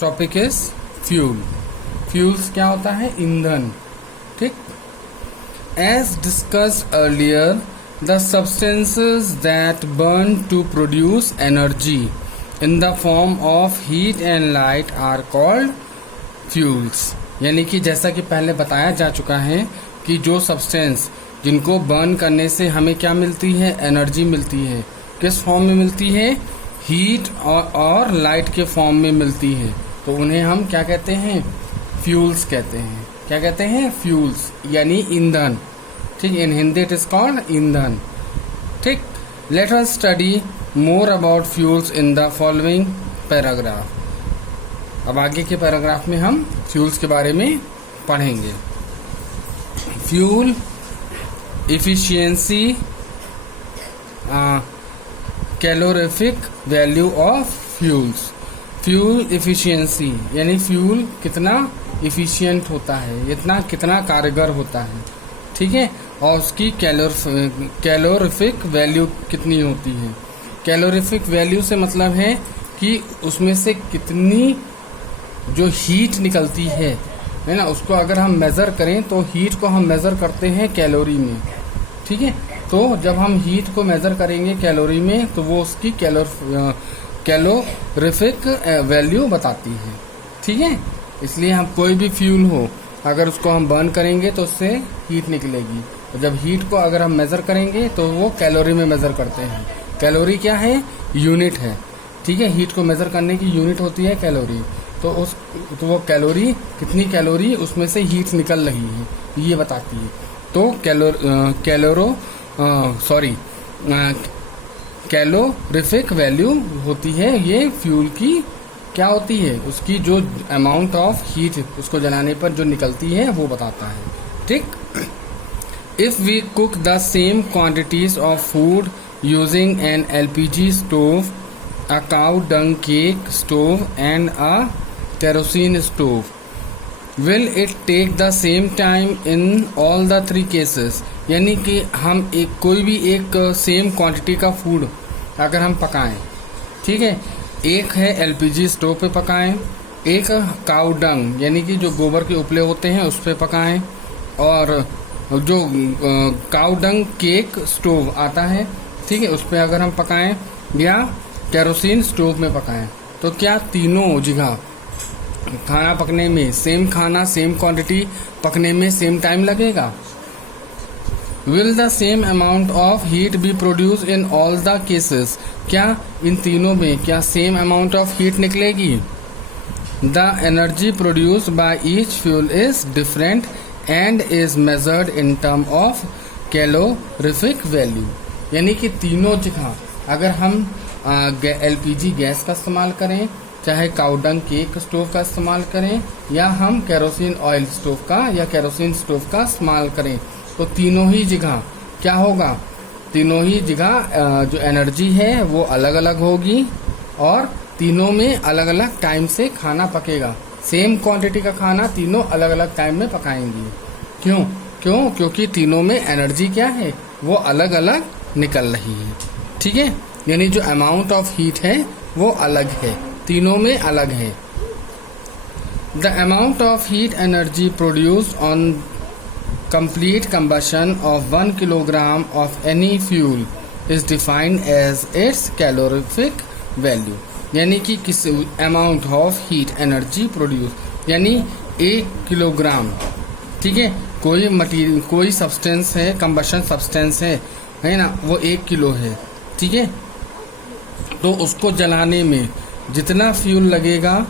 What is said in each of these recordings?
Topic is fuel. Fuels क्या होता है? ईंधन। ठीक। As discussed earlier, the substances that burn to produce energy in the form of heat and light are called fuels. यानी कि जैसा कि पहले बताया जा चुका है कि जो सब्सटेंस जिनको बर्न करने से हमें क्या मिलती है? एनर्जी मिलती है। किस फॉर्म में मिलती है? हीट और लाइट के फॉर्म में मिलती है, तो उन्हें हम क्या कहते हैं? फ्यूल्स कहते हैं। क्या कहते हैं? फ्यूल्स यानी ईंधन। ठीक। इन हिंदी इट इज कॉल्ड ईंधन। ठीक। Let us study more about fuels in the following paragraph. अब आगे के पैराग्राफ में हम फ्यूल्स के बारे में पढ़ेंगे। Fuel efficiency, calorific value of fuels. Fuel efficiency यानी फ्यूल कितना इफिशियंट होता है, इतना कितना कारगर होता है। ठीक है। और उसकी कैलोरीफिक वैल्यू कितनी होती है? कैलोरीफिक वैल्यू से मतलब है कि उसमें से कितनी जो हीट निकलती है ना, उसको अगर हम मेजर करें तो हीट को हम मेजर करते हैं कैलोरी में। ठीक है। तो जब हम हीट को मेजर करेंगे कैलोरी में तो वो उसकी कैलोरीफिक वैल्यू बताती है। ठीक है। इसलिए हम कोई भी फ्यूल हो अगर उसको हम बर्न करेंगे तो उससे हीट निकलेगी। तो जब हीट को अगर हम मेजर करेंगे तो वो कैलोरी में मेजर करते हैं। कैलोरी क्या है? यूनिट है। ठीक है। हीट को मेजर करने की यूनिट होती है कैलोरी। तो वो कैलोरी, कितनी कैलोरी उसमें से हीट निकल रही है ये बताती है। तो कैलोरीफिक वैल्यू होती है ये फ्यूल की। क्या होती है? उसकी जो अमाउंट ऑफ हीट उसको जलाने पर जो निकलती है वो बताता है। ठीक। If we cook the same quantities of food using an LPG stove, a cow dung cake stove and a kerosene stove, will it take the same time in all the three cases? यानी कि हम कोई भी एक same quantity का food अगर हम पकाएं, ठीक है, एक है LPG स्टोव पे पकाएं, एक काउ डंग यानी कि जो गोबर के उपले होते हैं उस पे पकाएं, और जो काउ डंग केक स्टोव आता है, ठीक है, उस पे अगर हम पकाएं, या केरोसिन स्टोव में पकाएं, तो क्या तीनों जगह खाना पकने में सेम खाना सेम क्वांटिटी पकने में सेम टाइम लगेगा? Will the same amount of heat B produce in all the cases? क्या इन तीनों में क्या सेम अमाउंट ऑफ हीट निकलेगी? The energy produce by each fuel is different and is measured in term of calorific value. यानी कि तीनों जगह अगर हम LPG गैस का इस्तेमाल करें, चाहे काउडंग केक स्टोव का इस्तेमाल करें, या हम केरोसिन ऑयल स्टोव का या केरोसिन स्टोव का इस्तेमाल करें, तो तीनों ही जगह क्या होगा? तीनों ही जगह जो एनर्जी है वो अलग अलग होगी, और तीनों में अलग अलग टाइम से खाना पकेगा। सेम क्वांटिटी का खाना तीनों अलग अलग टाइम में पकाएंगी। क्योंकि तीनों में एनर्जी क्या है? वो अलग अलग निकल रही है। ठीक है। यानी जो अमाउंट ऑफ हीट है वो अलग है, तीनों में अलग है। The amount of heat energy produced on complete combustion of 1 kilogram of any fuel is defined as its calorific value. यानी कि किस amount of heat energy produce, यानी 1 किलोग्राम, ठीक है, कोई मटीरियल कोई सब्सटेंस है, कंबशन सब्सटेंस है ना, वो 1 किलो है। ठीक है। तो उसको जलाने में जितना फ्यूल लगेगा,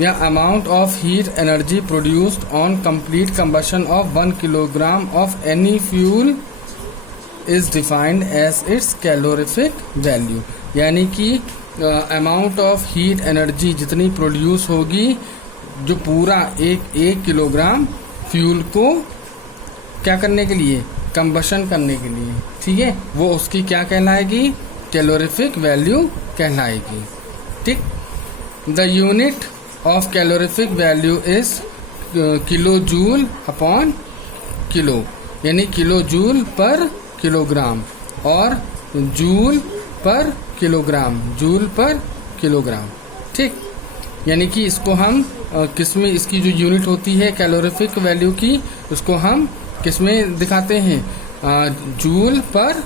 या amount of heat energy produced on complete combustion of 1 kilogram of any fuel is defined as its calorific value. यानी कि अमाउंट ऑफ हीट एनर्जी जितनी प्रोड्यूस होगी, जो पूरा एक किलोग्राम फ्यूल को क्या करने के लिए? कंबशन करने के लिए। ठीक है। वो उसकी क्या कहलाएगी? कैलोरीफिक वैल्यू कहलाएगी। ठीक। The unit of calorific value is kilo joule upon kilo, यानी किलो जूल पर किलोग्राम और जूल पर किलोग्राम। ठीक। यानी कि इसको हम किसमें, इसकी जो यूनिट होती है कैलोरीफिक वैल्यू की, उसको हम किसमें दिखाते हैं, जूल पर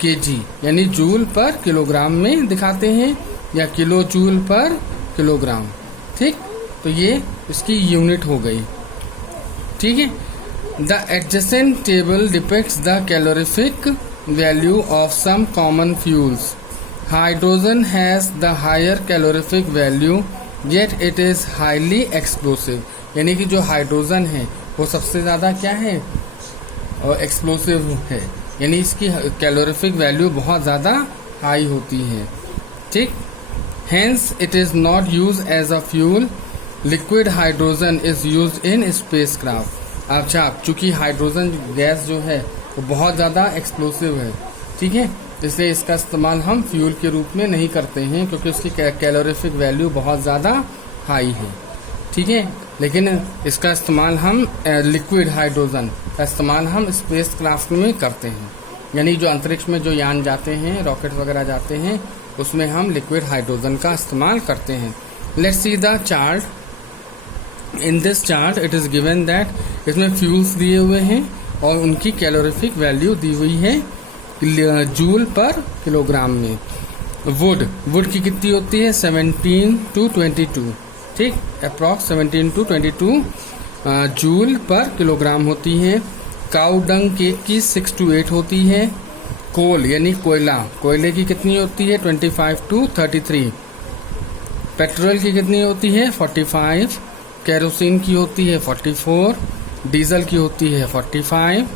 केजी, यानी जूल पर किलोग्राम में दिखाते हैं, या किलो जूल पर किलोग्राम। ठीक, तो ये इसकी यूनिट हो गई। ठीक है। The adjacent table depicts the calorific value of some common fuels. Hydrogen has the higher calorific value yet it is highly explosive, यानी कि जो हाइड्रोजन है वो सबसे ज्यादा क्या है, एक्सप्लोसिव है, यानी इसकी कैलोरीफिक वैल्यू बहुत ज्यादा हाई होती है। ठीक, hence it is not use as a fuel. Liquid hydrogen is use in spacecraft. अच्छा, चूंकि हाइड्रोजन गैस जो है वो बहुत ज्यादा एक्सप्लोसिव है, ठीक है, इसलिए इसका इस्तेमाल हम फ्यूल के रूप में नहीं करते हैं, क्योंकि उसकी कैलोरीफिक वैल्यू बहुत ज्यादा हाई है। ठीक है, लेकिन इसका इस्तेमाल हम लिक्विड हाइड्रोजन का इस्तेमाल हम स्पेस क्राफ्ट में करते हैं, यानी जो अंतरिक्ष में जो यान जाते हैं, रॉकेट वगैरह जाते हैं, उसमें हम लिक्विड हाइड्रोजन का इस्तेमाल करते हैं। Let's see the chart. In this chart it is given that इसमें फ्यूल्स दिए हुए हैं और उनकी कैलोरीफिक वैल्यू दी हुई है जूल पर किलोग्राम में। वुड की कितनी होती है, 17 to 22, ठीक, approx 17 to 22 joule per kilogram होती है। काऊ डंग केक की 6 to 8 होती है। कोल यानी कोयले की कितनी होती है, 25 to 33। पेट्रोल की कितनी होती है, 45। केरोसिन की होती है 44। डीजल की होती है 45।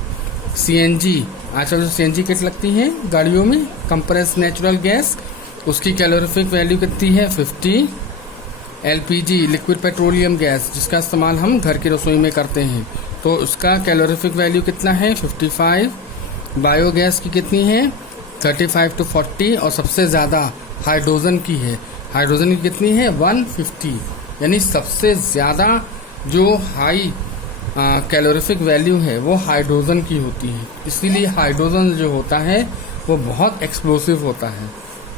सीएनजी, आजकल जो सीएनजी किट लगती है गाड़ियों में, कंप्रेस नेचुरल गैस, उसकी कैलोरीफिक वैल्यू कितनी है, 50। एलपीजी, लिक्विड पेट्रोलियम गैस, जिसका इस्तेमाल हम घर की रसोई में करते हैं, तो उसका कैलोरीफिक वैल्यू कितना है, 55। बायोगैस की कितनी है, 35 to 40। और सबसे ज़्यादा हाइड्रोजन की है, हाइड्रोजन की कितनी है, 150, यानी सबसे ज़्यादा जो हाई कैलोरीफिक वैल्यू है वो हाइड्रोजन की होती है। इसीलिए हाइड्रोजन जो होता है वो बहुत एक्सप्लोसिव होता है।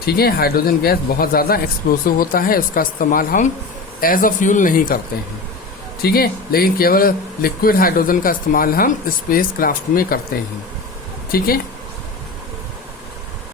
ठीक है, हाइड्रोजन गैस बहुत ज़्यादा एक्सप्लोसिव होता है, उसका इस्तेमाल हम एज अ फ्यूल नहीं करते हैं। ठीक है, लेकिन केवल लिक्विड हाइड्रोजन का इस्तेमाल हम स्पेस क्राफ्ट में करते हैं। ठीक है।